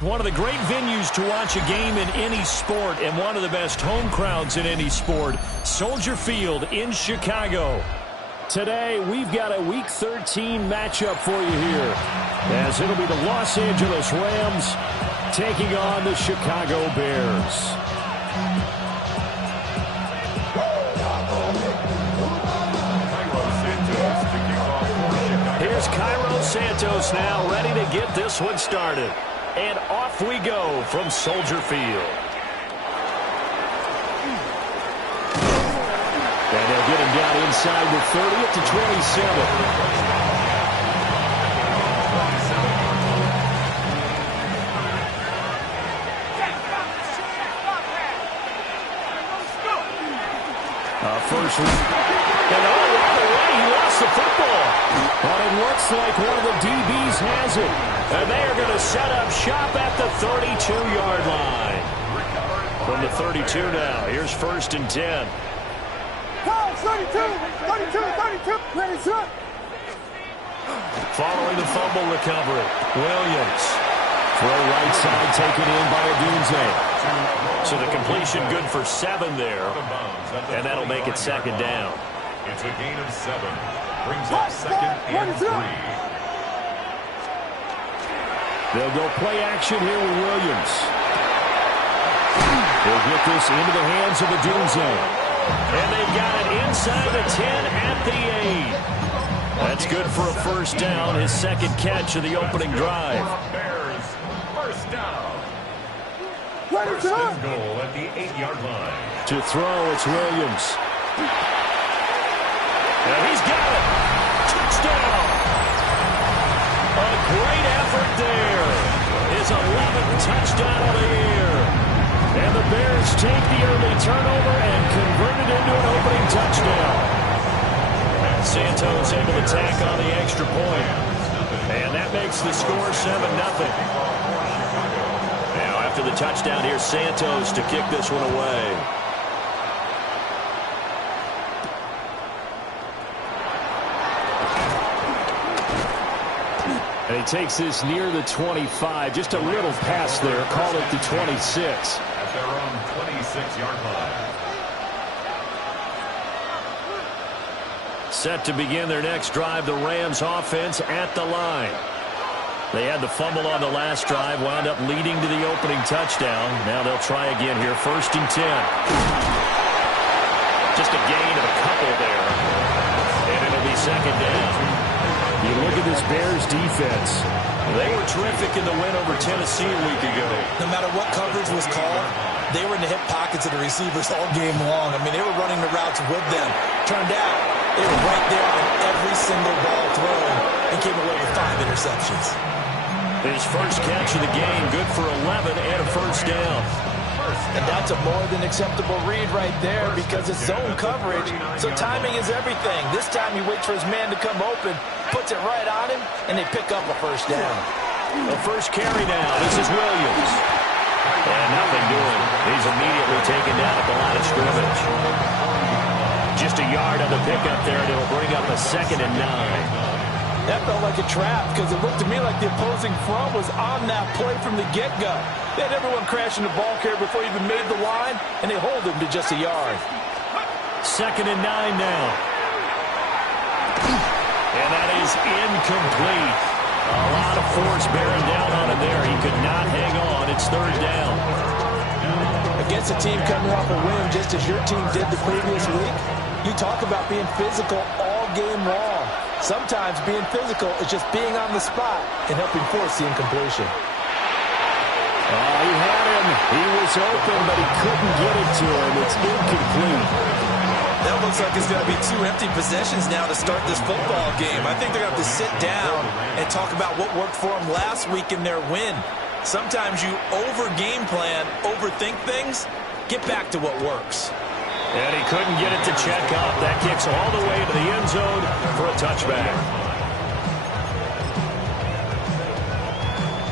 One of the great venues to watch a game in any sport and one of the best home crowds in any sport, Soldier Field in Chicago. Today, we've got a Week 13 matchup for you here, as it'll be the Los Angeles Rams taking on the Chicago Bears. Here's Cairo Santos now, ready to get this one started. And off we go from Soldier Field. And they'll get him down inside the 30 to 27. First, and all the way, he lost the football. But it looks like one of the DBs has it. And they are going to set up shop at the 32-yard line. From the 32 now, here's 1st and 10. 32, ready, set. Following the fumble recovery, Williams. Throw right side taken in by Odunze. So the completion good for 7 there. And that'll make it 2nd down. It's a gain of 7. Brings up 2nd and 3. They'll go play action here with Williams. They'll get this into the hands of Odunze. And they've got it inside the 10 at the 8. That's good for a 1st down, his 2nd catch of the opening drive. Bears, 1st down. 1st and goal at the 8-yard line. To throw, it's Williams. And he's got it. Touchdown. A great effort there. His 11th touchdown of the year. And the Bears take the early turnover and convert it into an opening touchdown. Santos able to tack on the extra point. And that makes the score 7-0. Now after the touchdown, here's Santos to kick this one away. And he takes this near the 25. Just a little pass there. Call it the 26. At their own 26-yard line. Set to begin their next drive, the Rams offense at the line. They had the fumble on the last drive, wound up leading to the opening touchdown. Now they'll try again here, 1st and 10. Just a gain of a couple there. And it'll be 2nd down. You look at this Bears defense. They were terrific in the win over Tennessee a week ago. No matter what coverage was called, they were in the hip pockets of the receivers all game long. I mean, they were running the routes with them. Turned out, they were right there on every single ball thrown and came away with 5 interceptions. His first catch of the game, good for 11 and a 1st down. And that's a more than acceptable read right there because it's zone coverage, so timing is everything. This time he waits for his man to come open, puts it right on him, and they pick up a 1st down. The first carry now. This is Williams. And nothing doing. He's immediately taken down at the line of scrimmage. Just a yard on the pickup there, and it'll bring up a 2nd and 9. That felt like a trap because it looked to me like the opposing front was on that play from the get-go. They had everyone crashing the ball carrier before he even made the line, and they hold him to just a yard. 2nd and 9 now. And that is incomplete. A lot of force bearing down on him there. He could not hang on. It's 3rd down. Against a team coming off a win just as your team did the previous week, you talk about being physical all game long. Sometimes being physical is just being on the spot and helping force the incompletion. He had him. He was open, but he couldn't get it to him. It's incomplete. That looks like it's going to be 2 empty possessions now to start this football game. I think they're going to have to sit down and talk about what worked for them last week in their win. Sometimes you over-game plan, overthink things, get back to what works. And he couldn't get it to check up. That kicks all the way to the end zone for a touchback.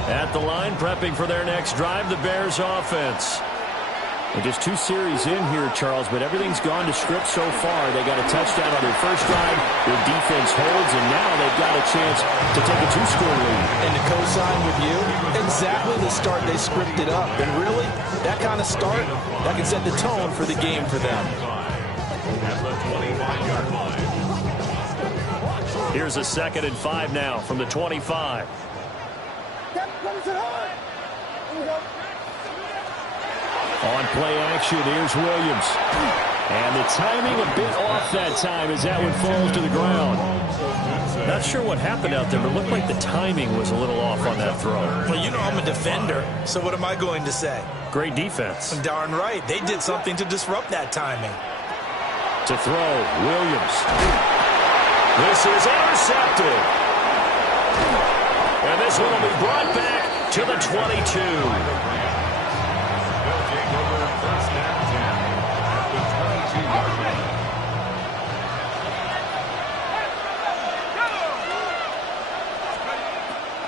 At the line, prepping for their next drive, the Bears offense. And just 2 series in here, Charles, but everything's gone to script so far. They got a touchdown on their first drive. Their defense holds, and now they've got a chance to take a 2-score lead. And to co-sign with you, exactly the start they scripted up. And really, that kind of start, that can set the tone for the game for them. Here's a 2nd and 5 now from the 25. On play action, here's Williams. And the timing a bit off that time as that one falls to the ground. Not sure what happened out there, but it looked like the timing was a little off on that throw. Well, you know I'm a defender, so what am I going to say? Great defense. Darn right. They did something to disrupt that timing. To throw, Williams. This is intercepted. And this one will be brought back to the 22.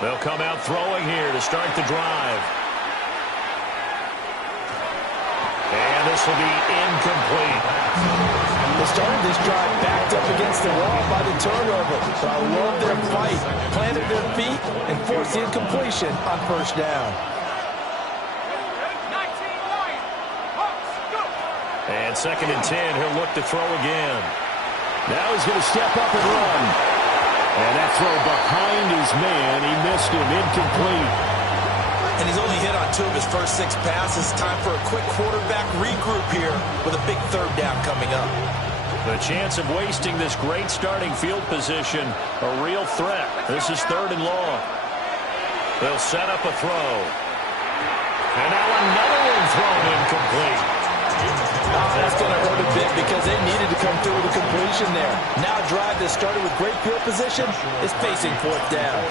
They'll come out throwing here to start the drive. And this will be incomplete. They started this drive backed up against the wall by the turnover. But I love their fight. Planted their feet and forced the incompletion on first down. And 2nd and 10, he'll look to throw again. Now he's going to step up and run. And that throw behind his man, he missed him, incomplete. And he's only hit on 2 of his first 6 passes. Time for a quick quarterback regroup here with a big 3rd down coming up. The chance of wasting this great starting field position, a real threat. This is 3rd and long. They'll set up a throw. And now another one thrown incomplete. That's going to hurt a bit because they needed to come through with a completion there. Now a drive that started with great field position is facing 4th down.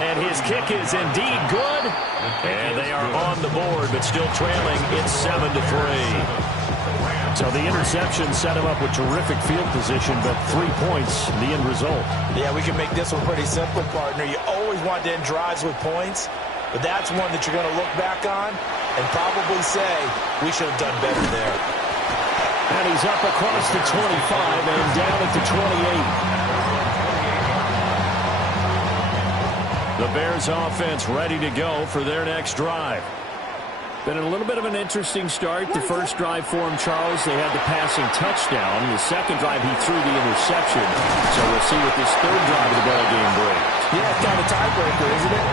And his kick is indeed good. And they are on the board, but still trailing. It's 7-3. So the interception set him up with terrific field position, but 3 points, the end result. Yeah, we can make this one pretty simple, partner. You always want to end drives with points, but that's one that you're going to look back on and probably say, we should have done better there. And he's up across the 25 and down at the 28. The Bears offense ready to go for their next drive. Been a little bit of an interesting start. The first drive for him, Charles, they had the passing touchdown. The second drive, he threw the interception. So we'll see what this 3rd drive of the ball game brings. Yeah, it's kind of a tiebreaker, isn't it?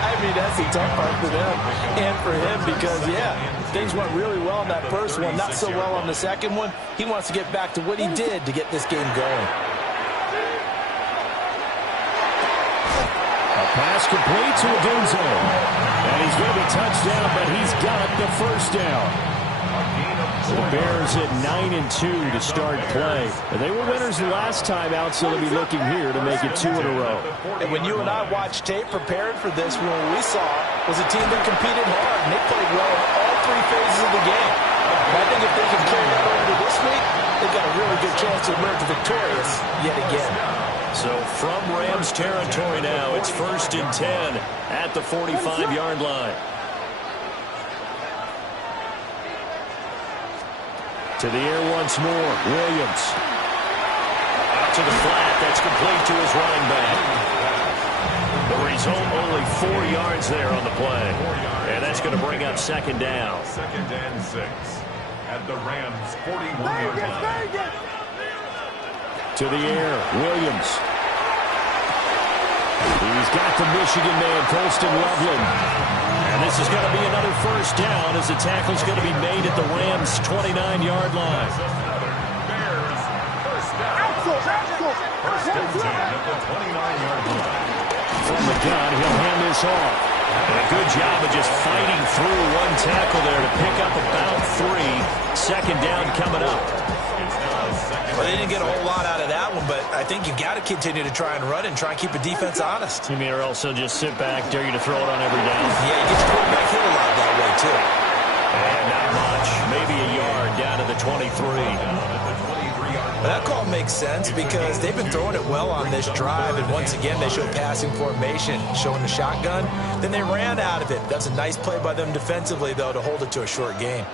I mean, that's the tough part for them and for him because, yeah, things went really well on that first one, not so well on the second one. He wants to get back to what he did to get this game going. Pass complete to Adunzo. And he's going to be touched down, but he's got the first down. The Bears at 9-2 to start play. They were winners the last time out, so they'll be looking here to make it 2 in a row. And when you and I watched tape preparing for this, what we saw was a team that competed hard, and they played well in all 3 phases of the game. And I think if they can carry that over to this week, they've got a really good chance to emerge victorious yet again. So from Rams territory now, it's 1st and 10 at the 45-yard line. To the air once more. Williams. Out to the flat. That's complete to his running back. The result, only 4 yards there on the play. And that's going to bring up second down. 2nd and 6 at the Rams' 41-yard line. To the air. Williams. He's got the Michigan man, Colston Loveland. And this is going to be another first down as the tackle's going to be made at the Rams' 29-yard line. Bears, first down. First and 10 at the 29-yard line. From the gun, he'll hand this off. And a good job of just fighting through one tackle there to pick up about 3. Second down coming up. Well, they didn't get a whole lot out of that one, but I think you've got to continue to try and run and try and keep the defense honest. You mean, or else they'll just sit back, dare you to throw it on every down? Yeah, you get your quarterback hit a lot that way, too. And not much. Maybe a yard down to the 23. That call makes sense because they've been throwing it well on this drive, and once again, they show passing formation, showing the shotgun. Then they ran out of it. That's a nice play by them defensively, though, to hold it to a short game.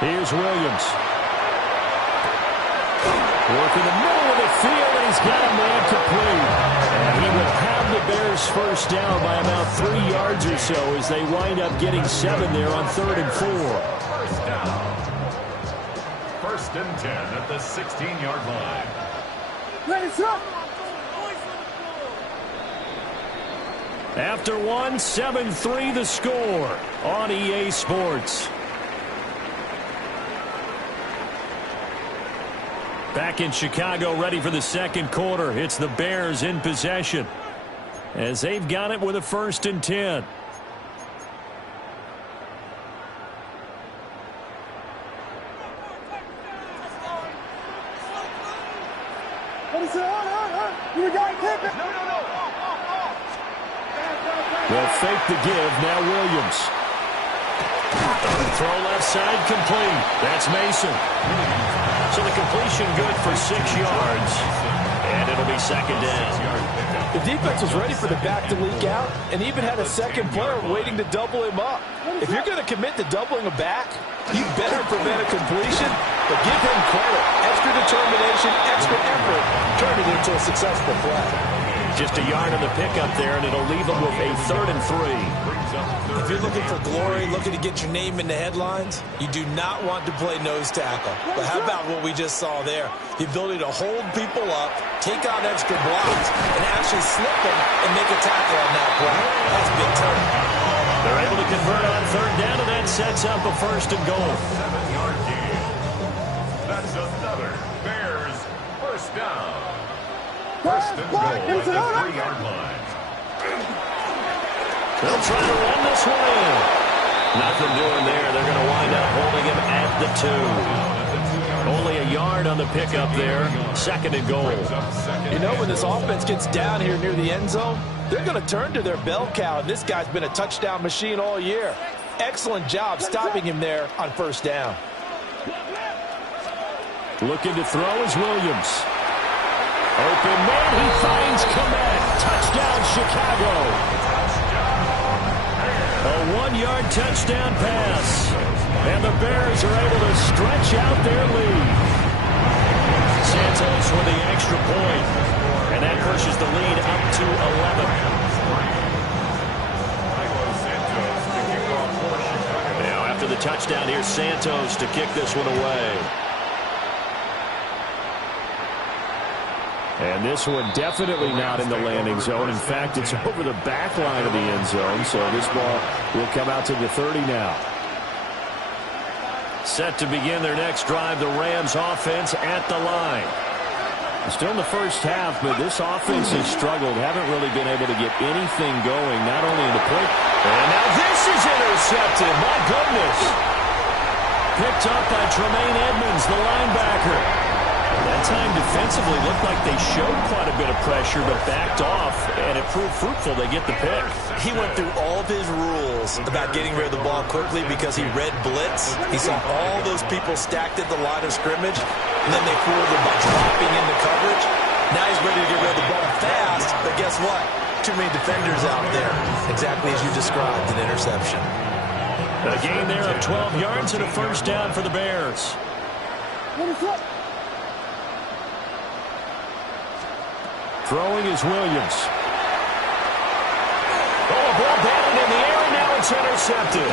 Here's Williams. Working the middle of the field, and he's got a man complete. And he will have the Bears first down by about 3 yards or so as they wind up getting 7 there on 3rd and 4. First down. 1st and 10 at the 16-yard line. Ready, set. After 1, 7-3 the score on EA Sports. Back in Chicago, ready for the second quarter. It's the Bears in possession as they've got it with a 1st and 10. They'll fake the give. Now Williams. Throw left side complete. That's Mason. So the completion good for 6 yards. And it'll be second down. The defense was ready for the back to leak out and even had a second player waiting to double him up. If you're going to commit to doubling a back, you better prevent a completion, but give him credit. Extra determination, extra effort, turned it into a successful play. Just a yard on the pickup there, and it'll leave them with a 3rd and 3. If you're looking for glory, looking to get your name in the headlines, you do not want to play nose tackle. But how about what we just saw there? The ability to hold people up, take on extra blocks, and actually slip them and make a tackle on that play. That's big time. They're able to convert on 3rd down, and that sets up a 1st and goal. 7-yard gain. That's another Bears first down. 1st and goal at the 3-yard line. They'll try to run this one in. Nothing doing there. They're going to wind up holding him at the 2. Only a yard on the pickup there. 2nd and goal. You know, when this offense gets down here near the end zone, they're going to turn to their bell cow. This guy's been a touchdown machine all year. Excellent job stopping him there on 1st down. Looking to throw is Williams. Open man, he finds Komet. Touchdown, Chicago. A 1-yard touchdown pass. And the Bears are able to stretch out their lead. Santos with the extra point. And that pushes the lead up to 11. Now after the touchdown, here's Santos to kick this one away. And this one definitely not in the landing zone. In fact, it's over the back line of the end zone. So this ball will come out to the 30 now. Set to begin their next drive, the Rams offense at the line. Still in the first half, but this offense has struggled. Haven't really been able to get anything going, not only in the point. And now this is intercepted. My goodness. Picked up by Tremaine Edmonds, the linebacker. That time defensively looked like they showed quite a bit of pressure, but backed off, and it proved fruitful. They get the pick. He went through all of his rules about getting rid of the ball quickly because he read blitz. He saw all those people stacked at the line of scrimmage, and then they fooled him by dropping into coverage. Now he's ready to get rid of the ball fast, but guess what? too many defenders out there. Exactly as you described, an interception. A gain there of 12 yards and a first down for the Bears. Throwing is Williams. Oh, a ball batted in the air, and now it's intercepted.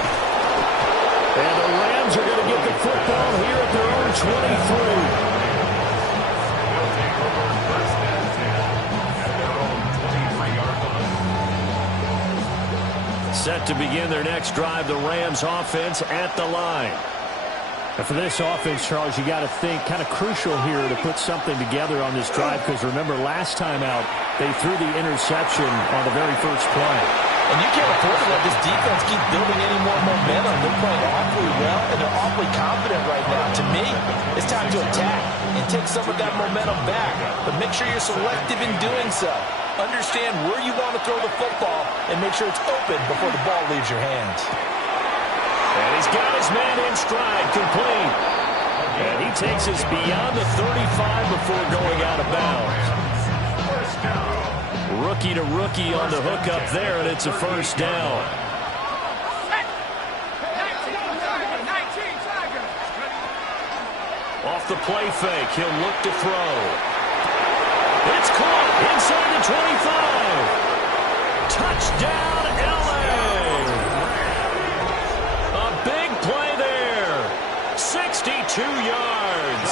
And the Rams are going to get the football here at their own 23. Set to begin their next drive, the Rams offense at the line. And for this offense, Charles, you got to think kind of crucial here to put something together on this drive, because remember last time out they threw the interception on the very first play. And you can't afford to let this defense keep building any more momentum. They're playing awfully well, and they're awfully confident right now. To me, it's time to attack and take some of that momentum back. But make sure you're selective in doing so. Understand where you want to throw the football and make sure it's open before the ball leaves your hands. And he's got his man in stride, complete. And he takes us beyond the 35 before going out of bounds. Rookie to rookie on the hook up there, and it's a first down. Off the play fake, he'll look to throw. It's caught inside the 25. Touchdown, LA. A big play there. 62 yards.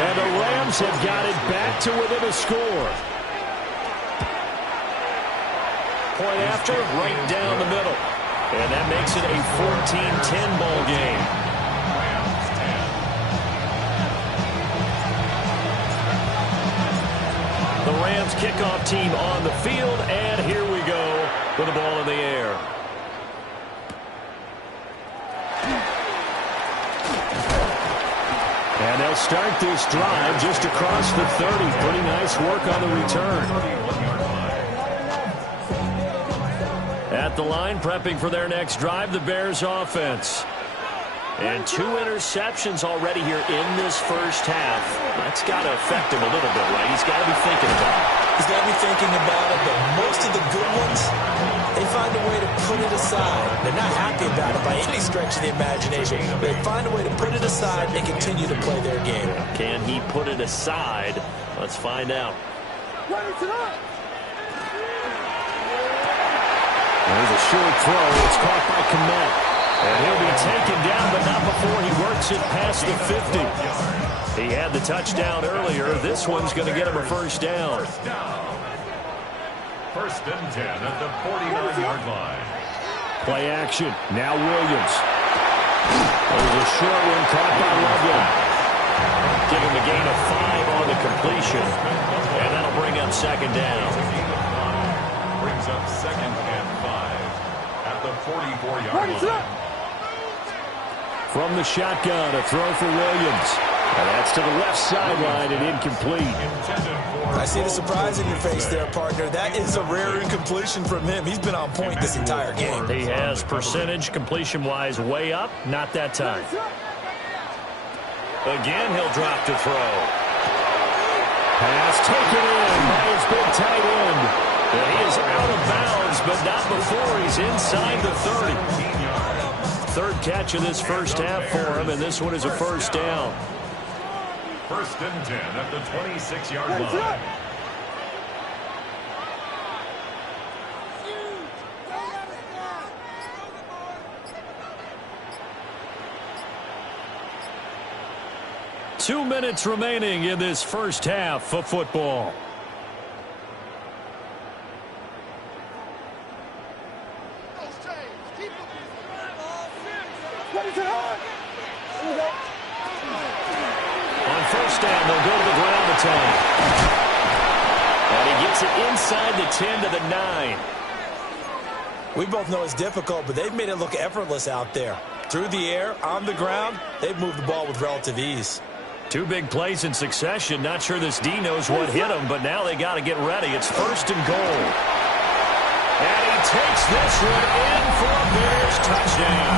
And the Rams have got it back to within a score. Point after, right down the middle. And that makes it a 14-10 ball game. The Rams kickoff team on the field, and here we go with the ball in the air. And they'll start this drive just across the 30. Pretty nice work on the return. At the line, prepping for their next drive, the Bears offense. And 2 interceptions already here in this first half. That's got to affect him a little bit, right? He's got to be thinking about it. He's got to be thinking about it, but most of the good ones, they find a way to put it aside. They're not happy about it by any stretch of the imagination. They find a way to put it aside and continue to play their game. Can he put it aside? Let's find out. There's a short throw. It's caught by Kmet. And he'll be taken down, but not before he works it past the 50. He had the touchdown earlier. This one's going to get him a first down. First and 10 at the 49-yard line. Play action. Now Williams. There's a short one caught by Loveland. Give him a gain of 5 on the completion. And that'll bring up second down. Brings up second and 5 at the 44-yard line. From the shotgun, a throw for Williams. And that's to the left sideline and incomplete. I see the surprise in your face there, partner. That is a rare incompletion from him. He's been on point this entire game. He has percentage completion-wise way up. Not that time. Again, he'll drop to throw. Pass taken in by his big tight end. And he is out of bounds, but not before he's inside the 30. Third catch of this first half for him, and this one is a first down. First and 10 at the 26-yard line. Two minutes remaining in this first half of football. On first down, they'll go to the ground attack. And he gets it inside the 10 to the 9. We both know it's difficult, but they've made it look effortless out there. Through the air, on the ground, they've moved the ball with relative ease. Two big plays in succession. Not sure this D knows what hit him, but now they got to get ready. It's first and goal. And he takes this one in for a Bears touchdown.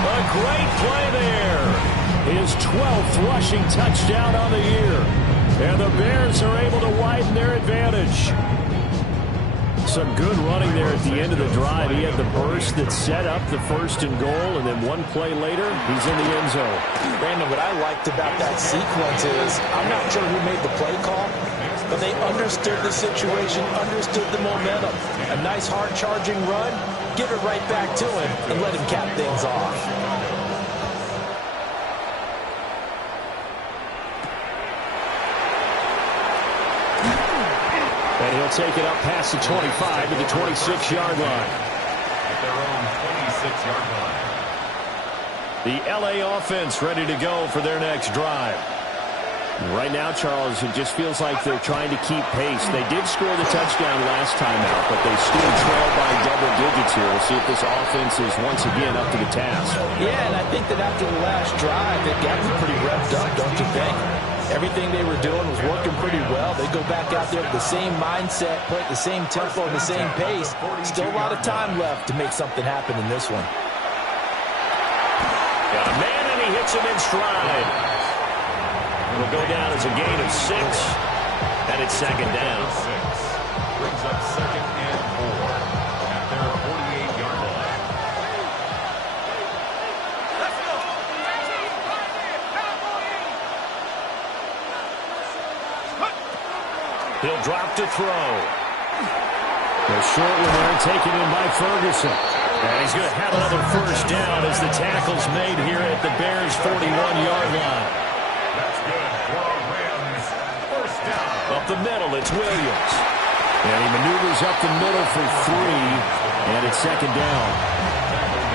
A great play there. His 12th rushing touchdown on the year. And the Bears are able to widen their advantage. Some good running there at the end of the drive. He had the burst that set up the 1st and goal, and then one play later, he's in the end zone. Brandon, what I liked about that sequence is, I'm not sure who made the play call, but they understood the situation, understood the momentum. A nice hard-charging run, give it right back to him, and let him cap things off. And he'll take it up past the 25 to the 26-yard line. At their own 26-yard line. The LA offense ready to go for their next drive. Right now, Charles, it just feels like they're trying to keep pace. They did score the touchdown last time out, but they still trail by double digits here. We'll see if this offense is once again up to the task. Yeah, and I think that after the last drive, it got them pretty revved up, don't you think? Everything they were doing was working pretty well. They go back out there with the same mindset, play at the same tempo and the same pace. Still a lot of time left to make something happen in this one. Got a man, and he hits him in stride. It'll go down as a gain of 6, and it's 2nd down. Brings up 2nd and 4 at their 48-yard line. Let's go. He'll drop to throw. The short one there taken in by Ferguson. And he's going to have another 1st down as the tackle's made here at the Bears' 41-yard line. That's good for a Rams 1st down. Up the middle, it's Williams. And he maneuvers up the middle for 3, and it's 2nd down.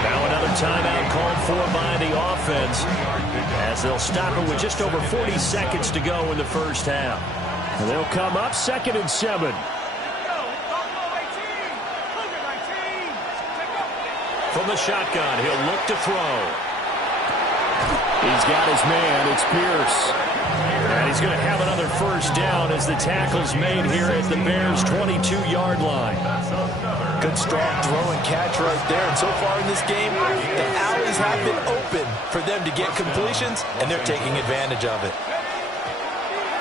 Now another timeout called for by the offense as they'll stop it with just over 40 seconds to go in the 1st half. And they'll come up 2nd and 7. From the shotgun, he'll look to throw. He's got his man. It's Pierce. And he's going to have another 1st down as the tackle's made here at the Bears' 22-yard line. Good strong throw and catch right there. And so far in this game, the alleys have been open for them to get completions, and they're taking advantage of it.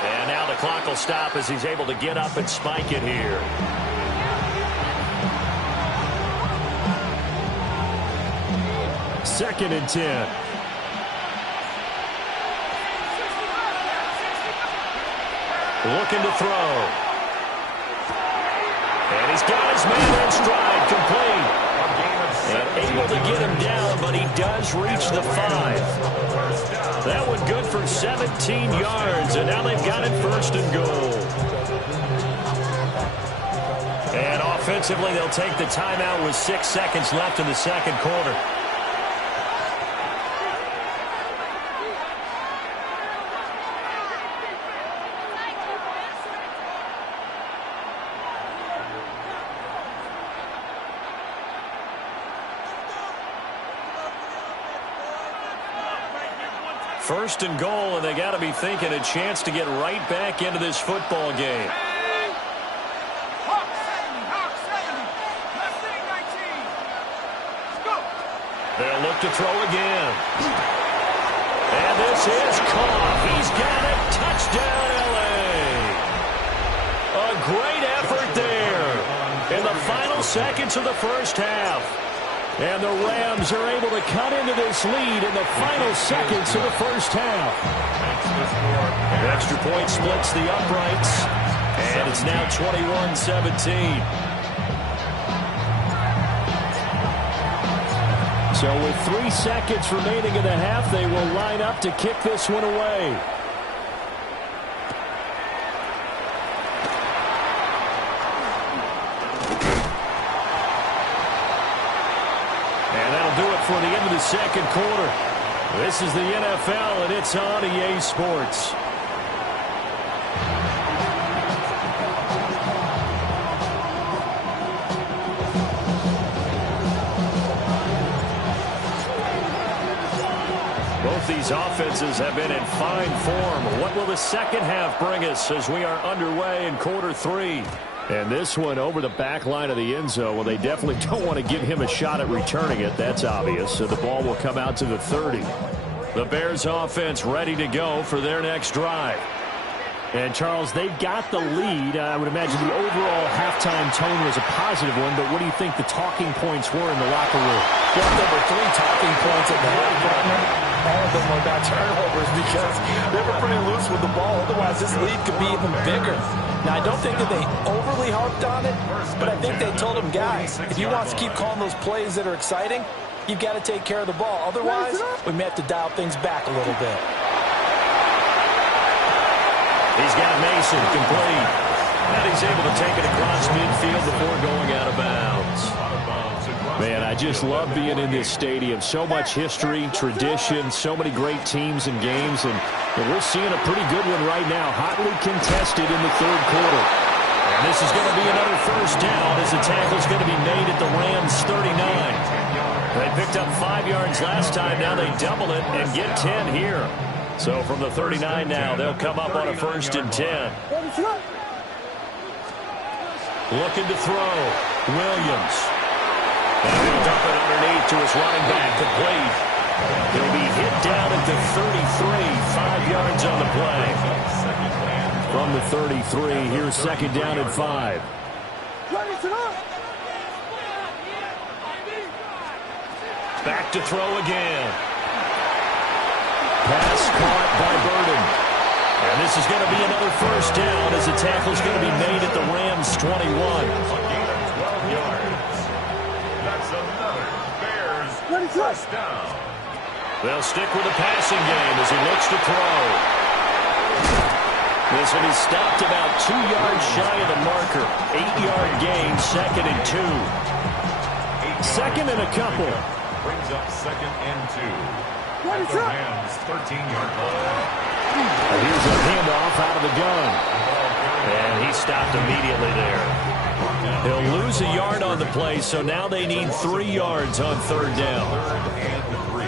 And now the clock will stop as he's able to get up and spike it here. Second and 10. Looking to throw. And he's got his man in stride, complete. And able to get him down, but he does reach the 5. That one good for 17 yards, and now they've got it 1st and goal. And offensively, they'll take the timeout with 6 seconds left in the 2nd quarter. First and goal, and they got to be thinking a chance to get right back into this football game. They'll look to throw again. And this is caught. He's got it. Touchdown, L.A. A great effort there in the final seconds of the 1st half. And the Rams are able to cut into this lead in the final seconds of the 1st half. The extra point splits the uprights, and it's now 21-17. So with 3 seconds remaining in the half, they will line up to kick this one away. Do it for the end of the 2nd quarter. This is the NFL, and it's on EA Sports. Both these offenses have been in fine form. What will the 2nd half bring us as we are underway in quarter 3? And this one over the back line of the end zone. Well, they definitely don't want to give him a shot at returning it. That's obvious. So the ball will come out to the 30. The Bears offense ready to go for their next drive. And, Charles, they've got the lead. I would imagine the overall halftime tone was a positive one, but what do you think the talking points were in the locker room? Well, there were 3 talking points at the half, partner. All of them were about turnovers because they were pretty loose with the ball. Otherwise, this lead could be even bigger. Now, I don't think that they overly harped on it, but I think they told them, guys, if you want to keep calling those plays that are exciting, you've got to take care of the ball. Otherwise, we may have to dial things back a little bit. He's got Mason complete. And he's able to take it across midfield before going out of bounds. Man, I just love being in this stadium. So much history, tradition, so many great teams and games. And we're seeing a pretty good one right now. Hotly contested in the third quarter. And this is going to be another first down as the tackle's going to be made at the Rams' 39. They picked up 5 yards last time. Now they double it and get 10 here. So from the 39 now, they'll come up on a 1st and 10. Looking to throw. Williams. And he'll dump it underneath to his running back, complete. He'll be hit down at the 33, 5 yards on the play. From the 33, here's 2nd down and 5. Back to throw again. Pass caught by Burden. And this is going to be another first down as the tackle's going to be made at the Rams' 21. A gain of 12 yards. That's another Bears first down. They'll stick with the passing game as he looks to throw. This one is stopped about 2 yards shy of the marker. 8-yard gain, 2nd and 2. 2nd and a couple. Brings up 2nd and 2. At the Rams' 13-yard line. Here's a handoff out of the gun. And he stopped immediately there. He'll lose a yard on the play, so now they need 3 yards on 3rd down. 3rd and 3.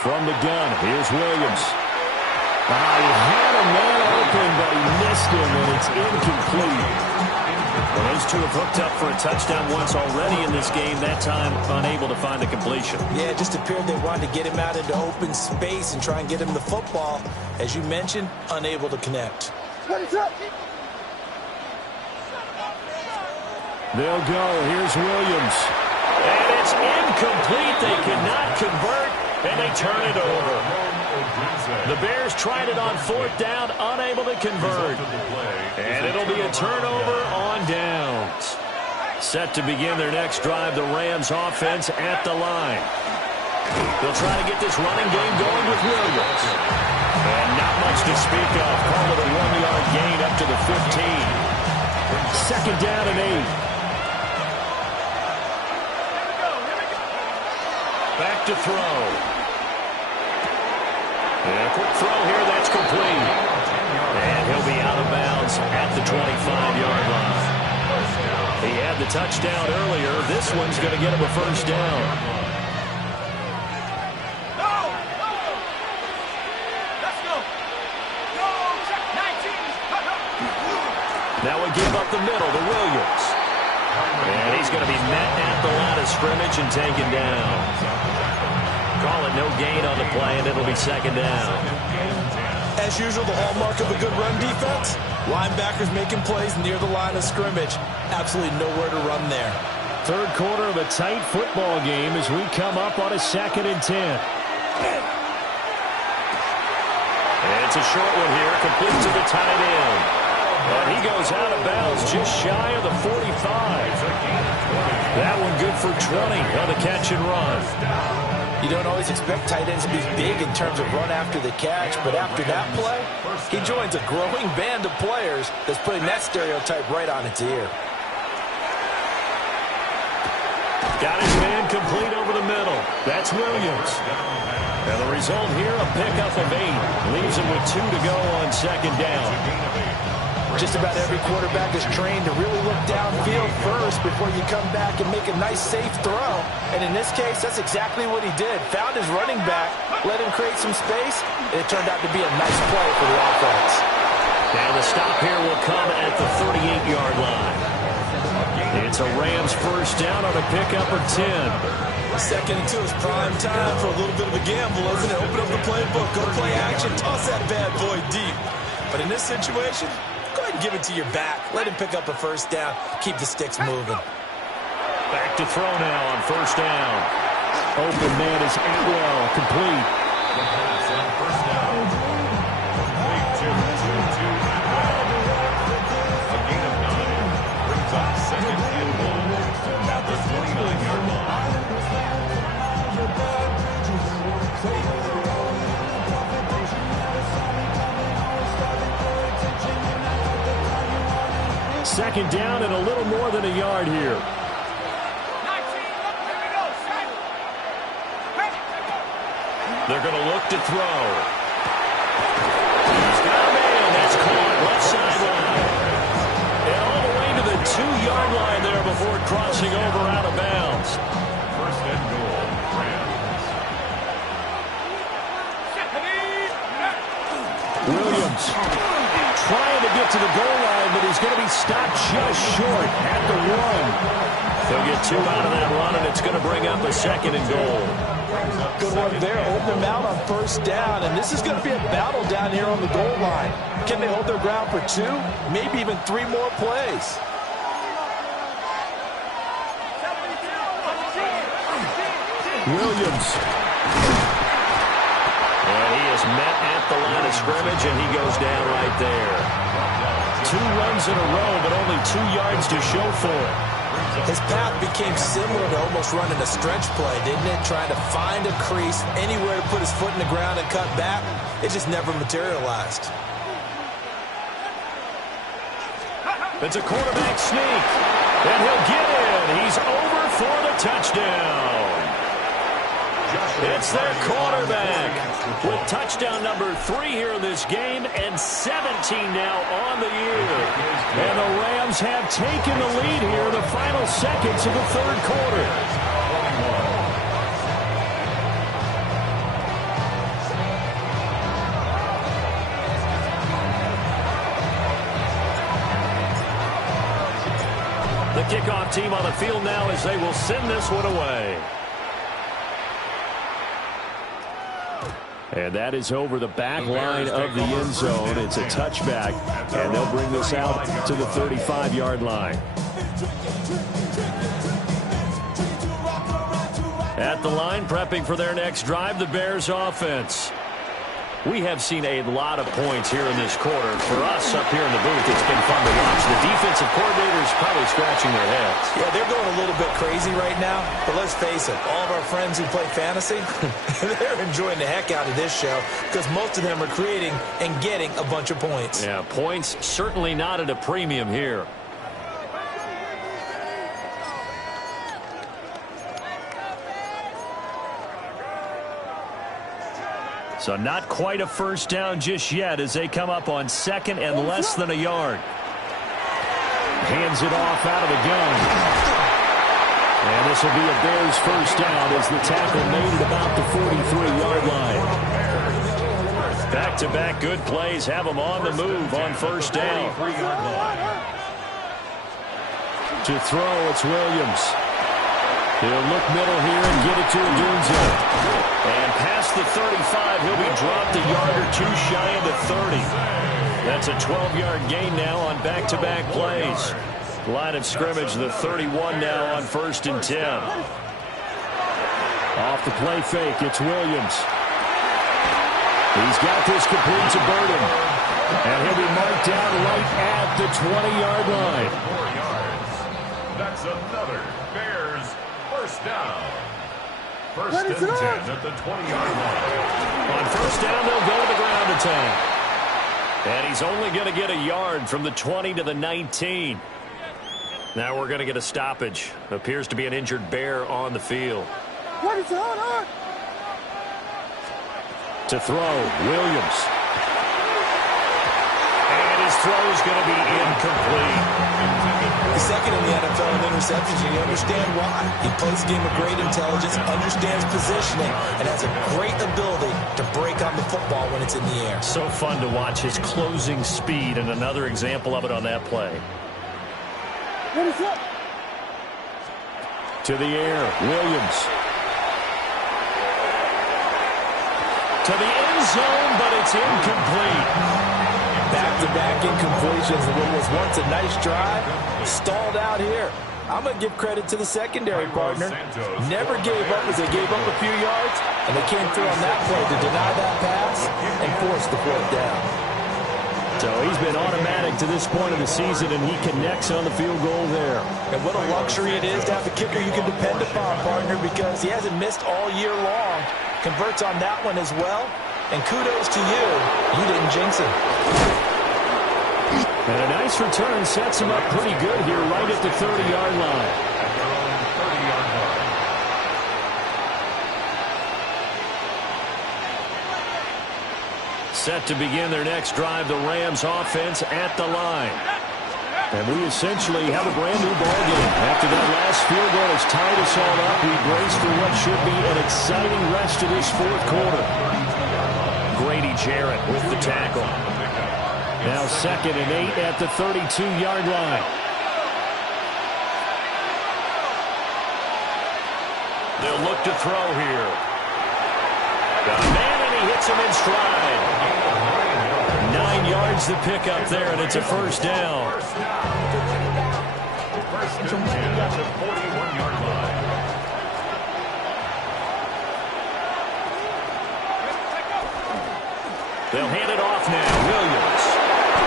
From the gun, here's Williams. He had a man open, but he missed him, and it's incomplete. Well, those two have hooked up for a touchdown once already in this game. That time, unable to find a completion. Yeah, it just appeared they wanted to get him out into open space and try and get him the football. As you mentioned, unable to connect. They'll go. Here's Williams. And it's incomplete. They cannot convert, and they turn it over. The Bears tried it on 4th down, unable to convert. And it'll be a turnover on downs. Set to begin their next drive, the Rams offense at the line. They'll try to get this running game going with Williams. And not much to speak of. Call it a 1-yard gain up to the 15. 2nd down and 8. Back to throw. And a quick throw here, that's complete. And he'll be out of bounds at the 25-yard line. He had the touchdown earlier. This one's going to get him a first down. Now we give up the middle to Williams. And he's going to be met at the line of scrimmage and taken down. Call it no gain on the play, and it'll be 2nd down. As usual, the hallmark of a good run defense, linebackers making plays near the line of scrimmage. Absolutely nowhere to run there. 3rd quarter of a tight football game as we come up on a 2nd and 10. And it's a short one here, complete to the tight end. And he goes out of bounds just shy of the 45. That one good for 20 on the catch and run. You don't always expect tight ends to be big in terms of run after the catch, but after that play, he joins a growing band of players that's putting that stereotype right on its ear. Got his man complete over the middle. That's Williams. And the result here, a pickup of 8. Leaves him with 2 to go on 2nd down. Just about every quarterback is trained to really look downfield first before you come back and make a nice, safe throw. And in this case, that's exactly what he did. Found his running back, let him create some space, and it turned out to be a nice play for the offense. And the stop here will come at the 38-yard line. It's a Rams first down on a pickup of 10. 2nd and 2 is prime time for a little bit of a gamble, isn't it? Open up the playbook, go play action, toss that bad boy deep. But in this situation, go ahead and give it to your back. Let him pick up a first down. Keep the sticks moving. Back to throw now on first down. Open man is Atwell, complete. The pass on first down. Complete to Atwell. A gain of 9 brings up 2nd and goal at the 29-yard line. Second down and a little more than a yard here. They're going to look to throw. He's got a man. That's caught left sideline. And all the way to the 2-yard line there before crossing over out of bounds. First and goal, Rams. Williams trying to get to the goal line, but he's going to be stopped just short at the 1. They'll get 2 out of that run, and it's going to bring up a 2nd and goal. Good work there. Open them out on first down, and this is going to be a battle down here on the goal line. Can they hold their ground for 2, maybe even 3 more plays? Williams. And he is met at the line of scrimmage, and he goes down right there. 2 runs in a row, but only 2 yards to show for it. His path became similar to almost running a stretch play, didn't it? Trying to find a crease, anywhere to put his foot in the ground and cut back. It just never materialized. It's a quarterback sneak, and he'll get in. He's over for the touchdown. It's their quarterback with touchdown number 3 here in this game and 17 now on the year. And the Rams have taken the lead here in the final seconds of the 3rd quarter. The kickoff team on the field now as they will send this one away. And that is over the back line of the end zone. It's a touchback, and they'll bring this out to the 35-yard line. At the line, prepping for their next drive, the Bears offense. We have seen a lot of points here in this quarter. For us up here in the booth, it's been fun to watch. The defensive coordinators probably scratching their heads. Yeah, they're going a little bit crazy right now. But let's face it, all of our friends who play fantasy, they're enjoying the heck out of this show because most of them are creating and getting a bunch of points. Yeah, points certainly not at a premium here. So not quite a first down just yet as they come up on 2nd and less than a yard. Hands it off out of the gun. And this will be a Bears first down as the tackle made at about the 43-yard line. Back-to-back good plays have them on the move on first down. To throw, it's Williams. He'll look middle here and get it to Adunze. And past the 35, he'll be dropped a yard or 2 shy of the 30. That's a 12-yard gain now on back-to-back plays. Line of scrimmage, the 31 now on 1st and 10. Off the play fake, it's Williams. He's got this complete to Burden. And he'll be marked down right at the 20-yard line. 4 yards. That's another Bears first down. First and 10 at the 20-yard line. On first down, they'll go to the ground attack. And he's only going to get a yard from the 20 to the 19. Now we're going to get a stoppage. Appears to be an injured Bear on the field. What is going on? To throw, Williams. And his throw is going to be incomplete. He's 2nd in the NFL in interceptions, and you understand why. He plays a game of great intelligence, understands positioning, and has a great ability to break on the football when it's in the air. So fun to watch his closing speed, and another example of it on that play. What is up? To the air, Williams. To the end zone, but it's incomplete. Back-to-back incompletions. What was once a nice drive, stalled out here. I'm going to give credit to the secondary partner. Never gave up as they gave up a few yards, and they came through on that play to deny that pass and force the fourth down. So he's been automatic to this point of the season, and he connects on the field goal there. And what a luxury it is to have a kicker you can depend upon, partner, because he hasn't missed all year long. Converts on that one as well. And kudos to you. You didn't jinx him. And a nice return sets him up pretty good here right at the 30-yard line. Set to begin their next drive, the Rams offense at the line. And we essentially have a brand new ball game. After that last field goal has tied us all up, we brace for what should be an exciting rest of this fourth quarter. Grady Jarrett with the tackle. Now 2nd and 8 at the 32-yard line. They'll look to throw here. Got a man, and he hits him in stride. 9 yards to pick up there, and it's a first down. First and 10 at the 41-yard line. They'll hand it off now. Williams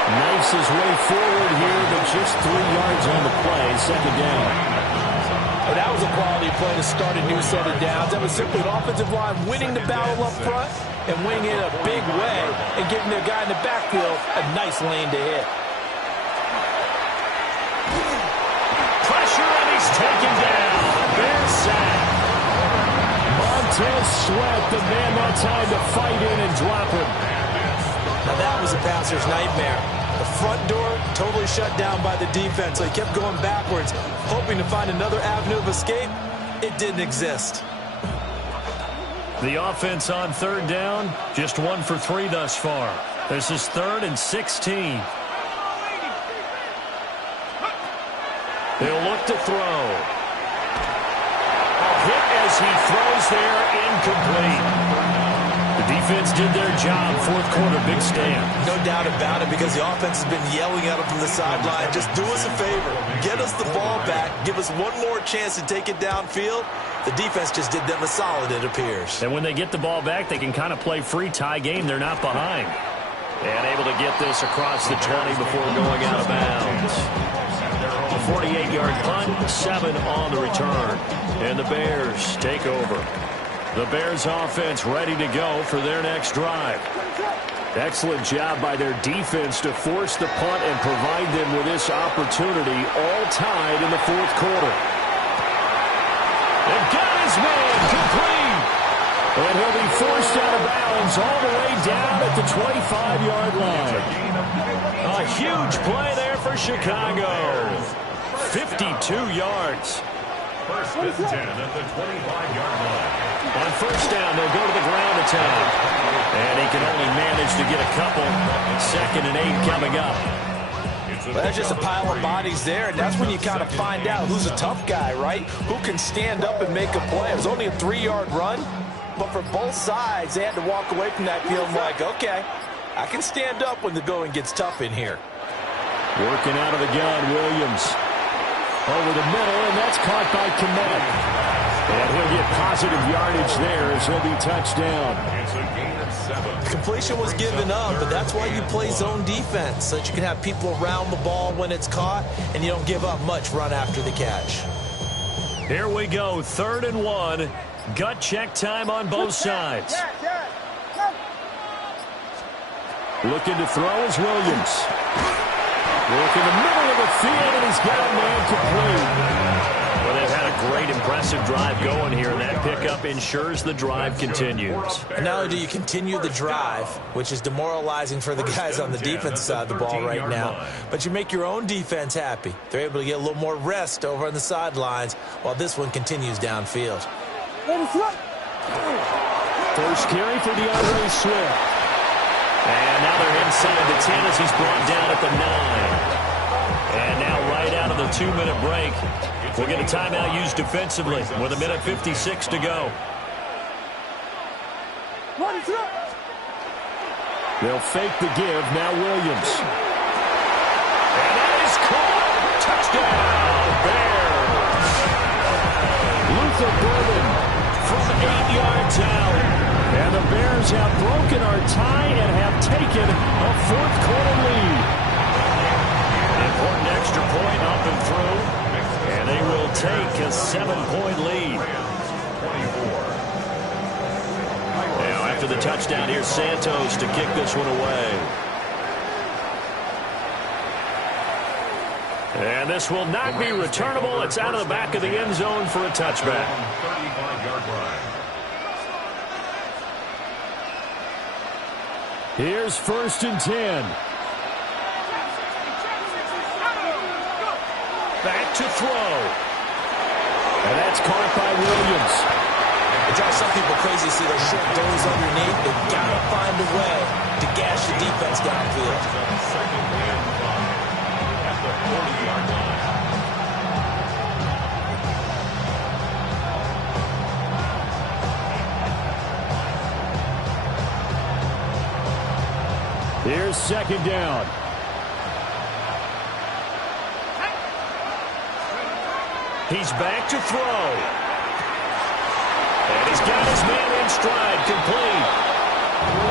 knifes his way forward here, but just 3 yards on the play. 2nd down. And that was a quality play to start a new set of downs. That was simply an offensive line winning the battle up front and winning it a big way and giving their guy in the backfield a nice lane to hit. Pressure, and he's taken down. Bear sack. Montez Sweat, the man that time to fight in and drop him. Now that was a passer's nightmare. The front door totally shut down by the defense, so he kept going backwards, hoping to find another avenue of escape. It didn't exist. The offense on 3rd down, just 1 for 3 thus far. This is 3rd and 16. They'll look to throw. A hit as he throws there, incomplete. The defense did their job. 4th quarter, big stand. No doubt about it, because the offense has been yelling at him from the sideline. Just do us a favor. Get us the ball back. Give us one more chance to take it downfield. The defense just did them a solid, it appears. And when they get the ball back, they can kind of play free tie game. They're not behind. And able to get this across the 20 before going out of bounds. A 48-yard punt, 7 on the return. And the Bears take over. The Bears offense ready to go for their next drive. Excellent job by their defense to force the punt and provide them with this opportunity, all tied in the 4th quarter. They've got his man complete. And he'll be forced out of bounds all the way down at the 25-yard line. A huge play there for Chicago. 52 yards. First and 10 at the 25-yard line. On 1st down, they'll go to the ground attack. And he can only manage to get a couple. 2nd and 8 coming up. Well, that's just a pile of bodies there, and that's when you kind of find out who's a tough guy, right? Who can stand up and make a play. It was only a 3-yard run, but for both sides, they had to walk away from that field like, okay, I can stand up when the going gets tough in here. Working out of the gun, Williams. Over the middle, and that's caught by Kmet. And he'll get positive yardage there as he'll be touched down. It's a gain of 7. Completion was given up, but that's why you play zone defense, so that you can have people around the ball when it's caught, and you don't give up much run after the catch. Here we go, 3rd and 1. Gut check time on both sides. Looking to throw is Williams. Work in the middle of the field, and he's got a man complete. Well, they've had a great, impressive drive going here, and that pickup ensures the drive continues. And not only do you continue the drive, which is demoralizing for the guys on the defensive side of the ball right now, but you make your own defense happy. They're able to get a little more rest over on the sidelines while this one continues downfield. First carry for DeAndre Swift. And now they're inside the 10 as he's brought down at the 9. And now right out of the 2-minute break. We'll get a timeout used defensively with 1:56 to go. They'll fake the give. Now Williams. And that is caught. Touchdown, Bears. Luther Burden From 8 yards out. And the Bears have broken our tie and have taken a fourth-quarter lead. An important extra point up and through. And they will take a 7-point lead. Now, after the touchdown, here's Santos to kick this one away. And this will not be returnable. It's out of the back of the end zone for a touchback. 35-yard line. Here's 1st and 10. Back to throw. And that's caught by Williams. It drives some people crazy to see those short throws underneath. They've got to find a way to gash the defense downfield. Second and 5 at the 40-yard line. Here's 2nd down. He's back to throw. And he's got his man in stride, complete.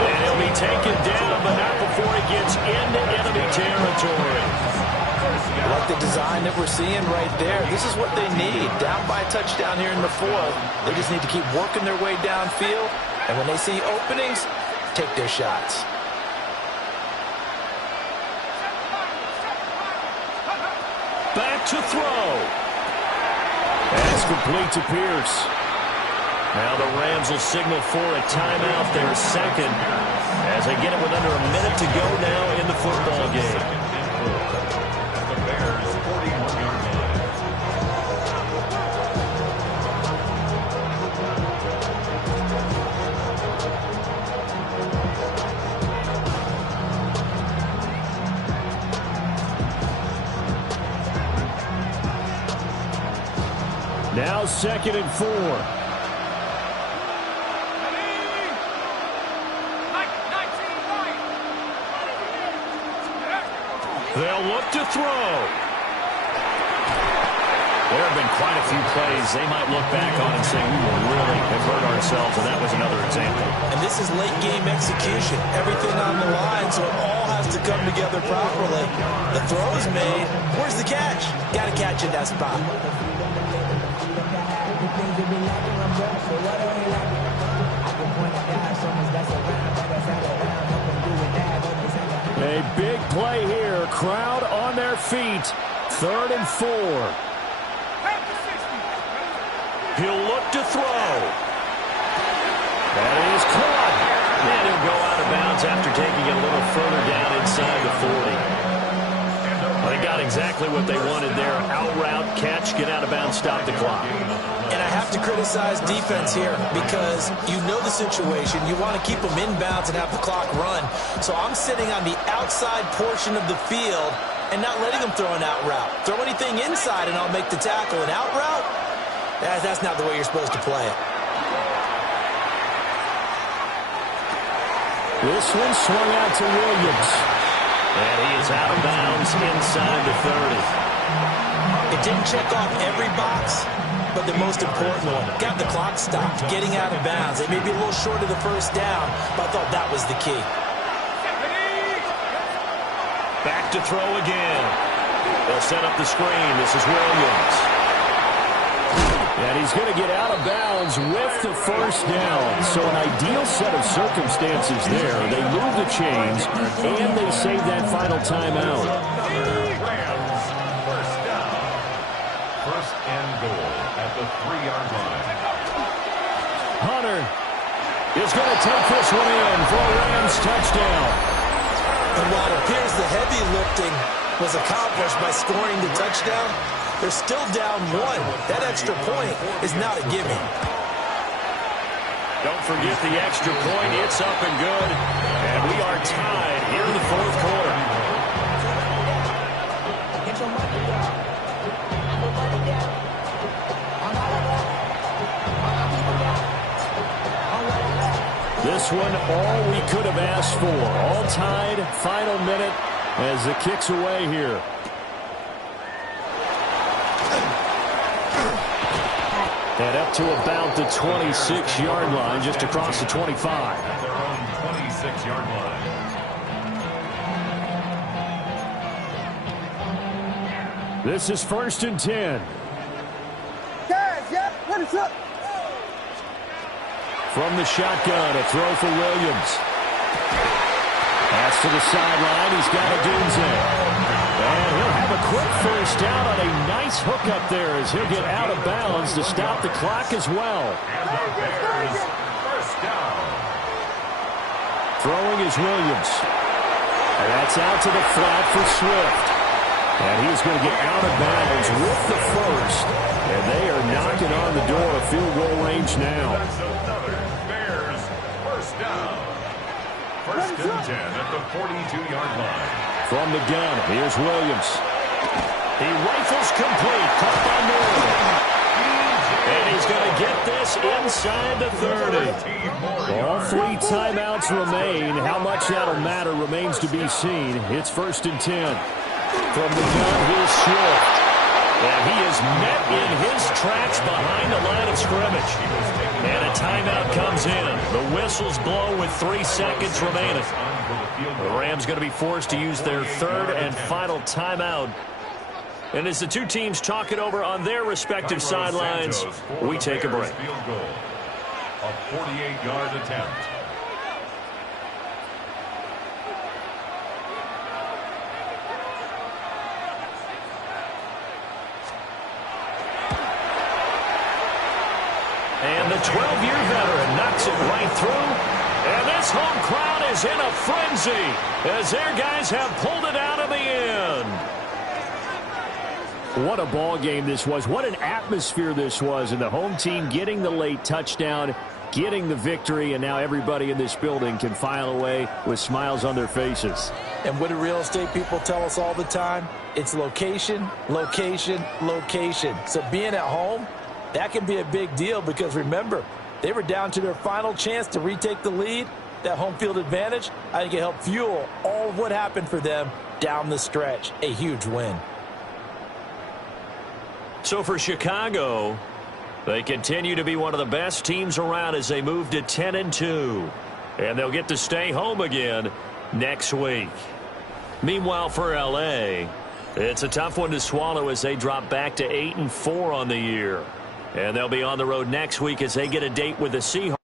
And he'll be taken down, but not before he gets into enemy territory. Like the design that we're seeing right there. This is what they need. Down by a touchdown here in the 4th. They just need to keep working their way downfield. And when they see openings, take their shots. Back to throw. That's complete to Pierce. Now the Rams will signal for a timeout, their second, as they get it with under a minute to go now in the football game. At the Bears' 41-yard line. Now 2nd and 4. They'll look to throw. There have been quite a few plays they might look back on and say, we really have hurt ourselves, and that was another example. And this is late-game execution. Everything on the line, so it all has to come together properly. The throw is made. Where's the catch? Got to catch in that spot. A big play here. Crowd on their feet. 3rd and 4. He'll look to throw. That is caught. And he'll go out of bounds after taking it a little further down inside the 40. They got exactly what they wanted there. Out route, catch, get out of bounds, stop the clock. And I have to criticize defense here because you know the situation. You want to keep them inbounds and have the clock run. So I'm sitting on the outside portion of the field and not letting them throw an out route. Throw anything inside and I'll make the tackle. An out route? That's not the way you're supposed to play it. This one swung out to Williams. And he is out of bounds inside the 30. It didn't check off every box, but the most important one. Got the clock stopped, getting out of bounds. It may be a little short of the first down, but I thought that was the key. Back to throw again. They'll set up the screen. This is Williams. And he's going to get out of bounds with the first down. So an ideal set of circumstances there. They move the chains, and they save that final timeout. Rams, first down. First and goal at the 3-yard line. Hunter is going to take this one in for a Rams touchdown. And while it appears the heavy lifting was accomplished by scoring the touchdown, they're still down 1. That extra point is not a gimme. Don't forget the extra point. It's up and good. And we are tied here in the 4th quarter. This one, all we could have asked for. All tied, final minute as the kick's away here. And up to about the 26-yard line, just across the 25. At their own 26-yard line. This is 1st and 10. Guys, yeah, ready, set. From the shotgun, a throw for Williams. Pass to the sideline. He's got a Dunze. And he'll have a quick first down on a nice hook up there as he'll get out of bounds to stop the clock as well. And the Bears, first down. Throwing is Williams. And that's out to the flat for Swift. And he's going to get out of bounds with the first. And they are knocking on the door of field goal range now. That's another Bears, first down. 1st and 10 at the 42-yard line. From the gun, here's Williams. He rifles complete, caught by Moore. And he's going to get this inside the 30. All 3 timeouts remain. How much that'll matter remains to be seen. It's 1st and 10. From the gun, here's Swift. And he is met in his tracks behind the line of scrimmage. And a timeout comes in. The whistles blow with 3 seconds remaining. The Rams going to be forced to use their 3rd and final timeout. And as the two teams talk it over on their respective sidelines, we take a break. Field goal. A 48-yard attempt. And the 12-year veteran knocks it right through. And this home crowd is in a frenzy as their guys have pulled it out of the end. What a ball game this was. What an atmosphere this was. And the home team getting the late touchdown, getting the victory, and now everybody in this building can file away with smiles on their faces. And what do real estate people tell us all the time? It's location, location, location. So being at home, that can be a big deal because, remember, they were down to their final chance to retake the lead. That home field advantage, I think it helped fuel all of what happened for them down the stretch. A huge win. So for Chicago, they continue to be one of the best teams around as they move to 10-2. And they'll get to stay home again next week. Meanwhile, for L.A., it's a tough one to swallow as they drop back to 8-4 on the year. And they'll be on the road next week as they get a date with the Seahawks.